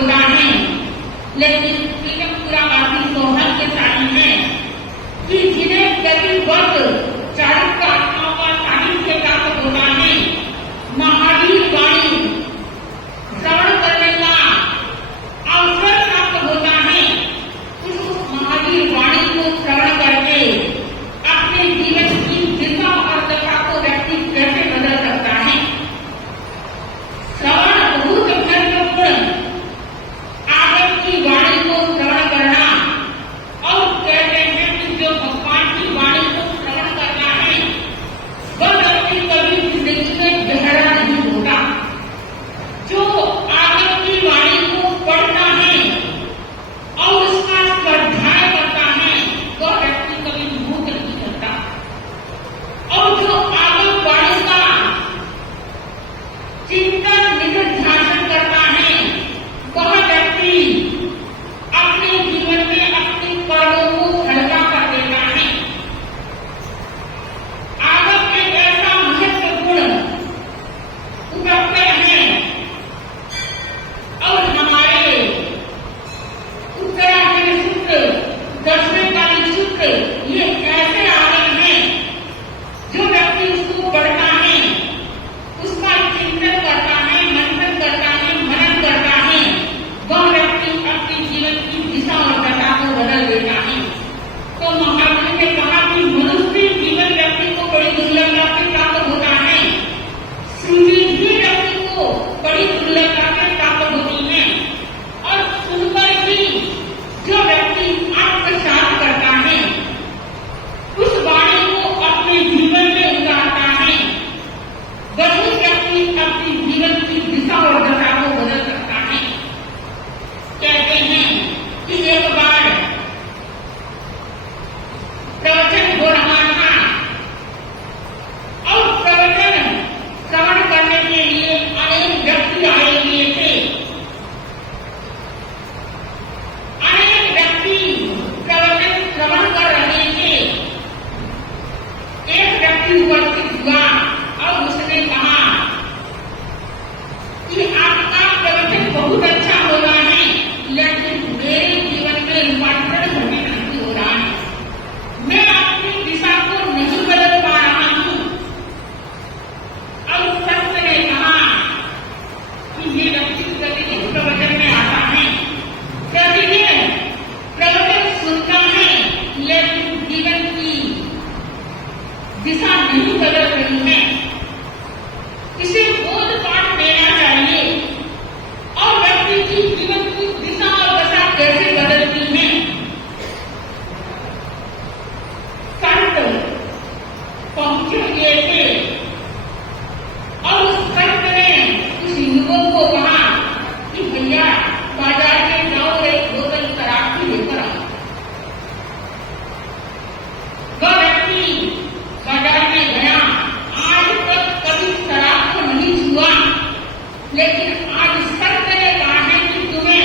होता है, लेकिन पूरावासी सौभाग्यशाली है कि जिन्हें गतिबद्ध चारित्रात्माओं का साहित्य प्राप्त होता है, महावीर वाणी श्रवण करने का अवसर प्राप्त होता है। उस महावीर वाणी को श्रवण करके अपने जीवन की दिशा और दशा को व्यक्ति कैसे बदल सकता है। श्रवण बहुत महत्वपूर्ण, आगम की वाणी को श्रवण करना। और कहते हैं कि जो भगवान की वाणी को श्रवण करता है वह व्यक्ति कभी जिंदगी में गहरा नहीं होता। जो आगम की वाणी को पढ़ता है और उसका स्वाध्याय करता है वह व्यक्ति कभी भूख नहीं करता। और जो आगम वाणी का चिंतन निधिध्यासन करता है वह व्यक्ति अपने जीवन में अपने कर्मों को हल्का कर देता है। आगम एक ऐसा महत्वपूर्ण उपक्रम है और हमारे उत्तराखंड सूत्र, दसवें काली सूत्र, ये ऐसे आगम हैं जो व्यक्ति उसको पढ़ता है, उसका चिंतन करता है, मंथन करता है, मनन करता है, वह व्यक्ति अपने जीवन की दिशा और दशा को बदल देता है। तो महावीर ने कहा कि मनुष्य जीवन व्यक्ति को बड़ी दुर्लभता से प्राप्त होता है, श्रुति भी व्यक्ति को बड़ी दुर्लभता से प्राप्त होती है। और सुनकर ही जो व्यक्ति आत्मसात करता है, उस वाणी को अपने जीवन में उतारता है, वही व्यक्ति अपनी जीवन की दिशा और दशा को बदल सकता है। कहते हैं कि एक बार प्रवचन हो रहा था और प्रवचन श्रवण करने के लिए अनेक व्यक्ति आए हुए थे। अनेक व्यक्ति प्रवचन श्रवण कर रहे थे। एक व्यक्ति उपस्थित हुआ और उसने कहा कि आपका प्रवचन बहुत अच्छा हो रहा है, लेकिन मेरे जीवन में रूपांतरण होने नहीं हो रहा है। मैं अपनी दिशा को नहीं बदल पा रहा हूं। और संत ने कहा कि ये व्यक्ति प्रतिदिन प्रवचन में आता है, प्रतिदिन प्रवचन सुनता है, लेकिन जीवन की दिशा नहीं बदल रही है। इसे बोध पाठ देना चाहिए। और व्यक्ति की जीवन की दिशा और दशा कैसे बदलती है। संत पहुंचे हुए थे और उस संत ने उस युवक को कहा कि भैया बाजार में जाओ, एक बोतल शराब की लेकर आओ। वह व्यक्ति बाजार में गया। आज तक कभी शराब को नहीं छुआ, लेकिन आज संत ने कहा है कि तुम्हें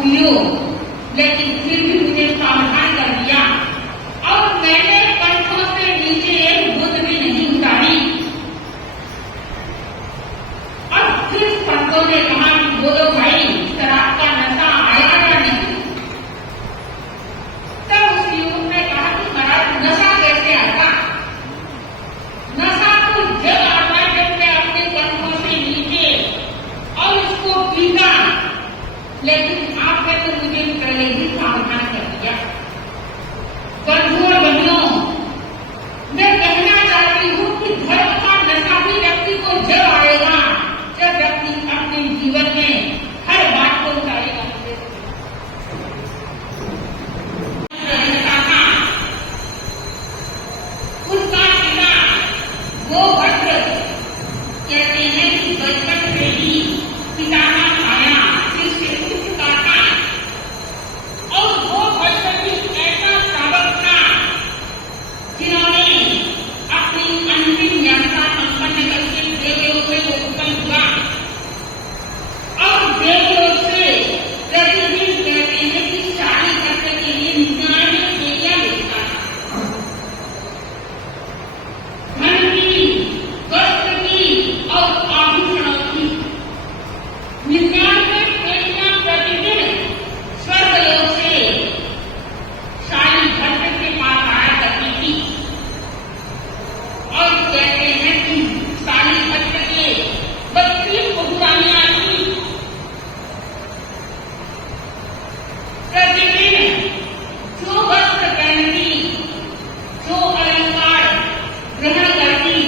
पियो, लेकिन फिर भी मुझे सावधान कर दिया और मैंने कंठों से नीचे एक बूंद भी नहीं उतारी। और फिर संतों ने कहा कि बोलो भाई, शराब का नशा आया या नहीं? तब उस युवक ने कहा कि महाराज, नशा कैसे आता? नशा तो जब आता जब मैं अपने कंठों से नीचे और उसको पीता, लेकिन आपने तो मुझे पहले ही सावधान कर दिया। बंधुओं और बहनों, मैं कहना चाहती हूँ कि धर्म का नशा भी व्यक्ति को जब आएगा जब व्यक्ति अपने जीवन में हर बात को उतारेगा। उसका पिता गोभद्र कहते हैं कि बचपन से ही पिता का छाया सिर से उठ चुका था और गोभद्र भी ऐसा सावक था जिन्होंने अपनी अंतिम यात्रा संपन्न करके देवलोक में उत्पन्न हुआ और देवलोक से प्रतिदिन कहते हैं कि शादी करने के लिए न्याय में पेटियां लेता था। धन की, वस्त्र की और आभूषणों की 99 पेटियां प्रतिदिन स्वर्गलोक से शाली भट्ट के पास आया करती थी। और कहते हैं कि शाली भट्ट के 32 बहुरानियां थी। प्रतिदिन जो वस्त्र पहनती, जो अलंकार ग्रहण करती,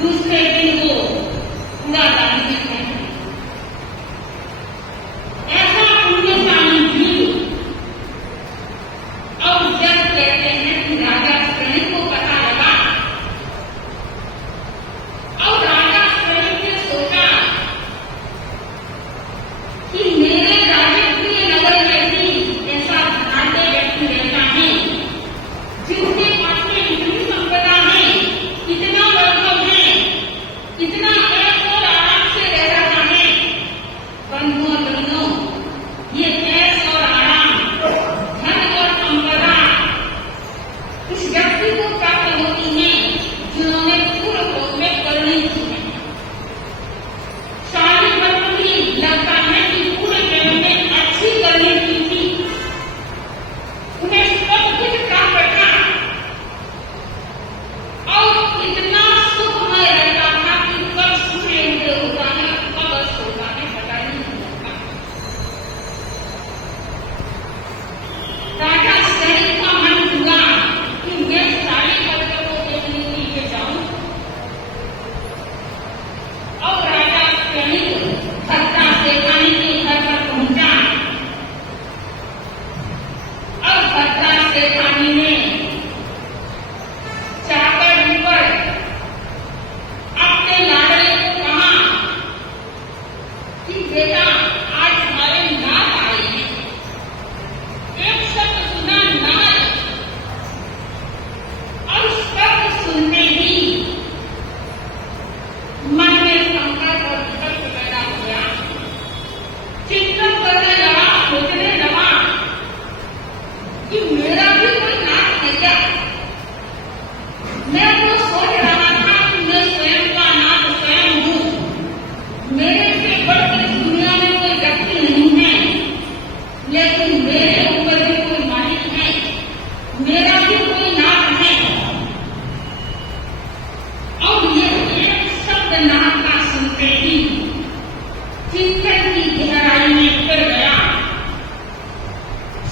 दूसरे दिन वो पूरा दान में पहनती। ऐसा उनके सामने भी। और जब कहते हैं कि राजा स्वयं को पता लगा और राजा स्वयं ने सोचा कि मेरे राजकीय नगर में भी ऐसा धनाढ्य व्यक्ति रहता है जिसके पास में इतनी संपदा है, इतना वैभव है, इतना ऐश और आराम से रह रहा है। बंधुओं और बहनों, ये ऐश और आराम, धन और संपदा उस व्यक्ति को प्राप्त होती है जिन्होंने पूर्ण भोग में करनी की है। शादी भट्ट भी लगता है कि पूरे जीवन में अच्छी करनी की थी। उन्हें सब कुछ प्राप्त था और इतना सुखमय रहता था कि कब सूर्य उदय होता है, कब अस्त होता है, पता ही नहीं लगता। राजा सैनिक का मन हुआ कि मैं शाली भट्ट को देखने के लिए जाऊं और राजा सैनिक भट्टा सेठानी के घर पर पहुंचा और भट्टा सेठानी ने चाकर ऊपर अपने लाडले को कहा कि बेटा, आज हमारे नाथ आए हैं। एक शब्द सुना, नाथ, और शब्द सुनते ही मन में संकल्प और विकल्प पैदा हो गया। चिंतन करने लगा, सोचने लगा कि मेरा भी कोई नाथ है क्या? मैं तो सोच रहा था कि मैं स्वयं का नाथ स्वयं हूँ। मेरे से बढ़कर इस दुनिया में कोई व्यक्ति नहीं है, लेकिन मेरे ऊपर भी कोई मालिक है, मेरा भी कोई नाथ है। और ये एक शब्द नाथ का सुनते ही चिंतन की गहराई में उतर गया।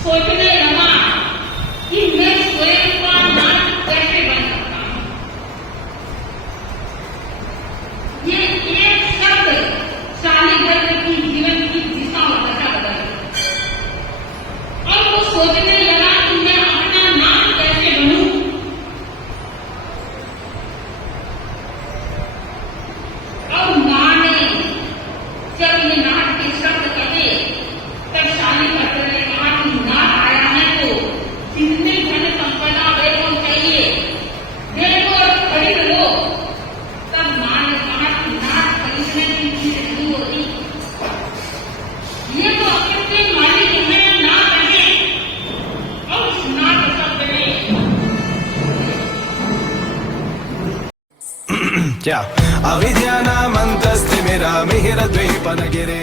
सोचने लगा कि मैं स्वयं का नाथ कैसे बन सकता हूँ। ये एक शब्द शाली भट्ट की जीवन की दिशा और दशा बदल गई और वो सोचने लगा कि मैं अपना नाथ कैसे बनूं। और मां ने जब ये नाथ के शब्द कहे तब शाली भट्ट ने कहा कि नाथ आया है तो जितने धन संपदा वैभव चाहिए देखो और खरीद लो। तब मां ने कहा कि नाथ खरीदने की चीज नहीं होती, ये तो अपने मालिक अविद्यानामन्तस्तिमिरमिहिरद्वीपनगिरे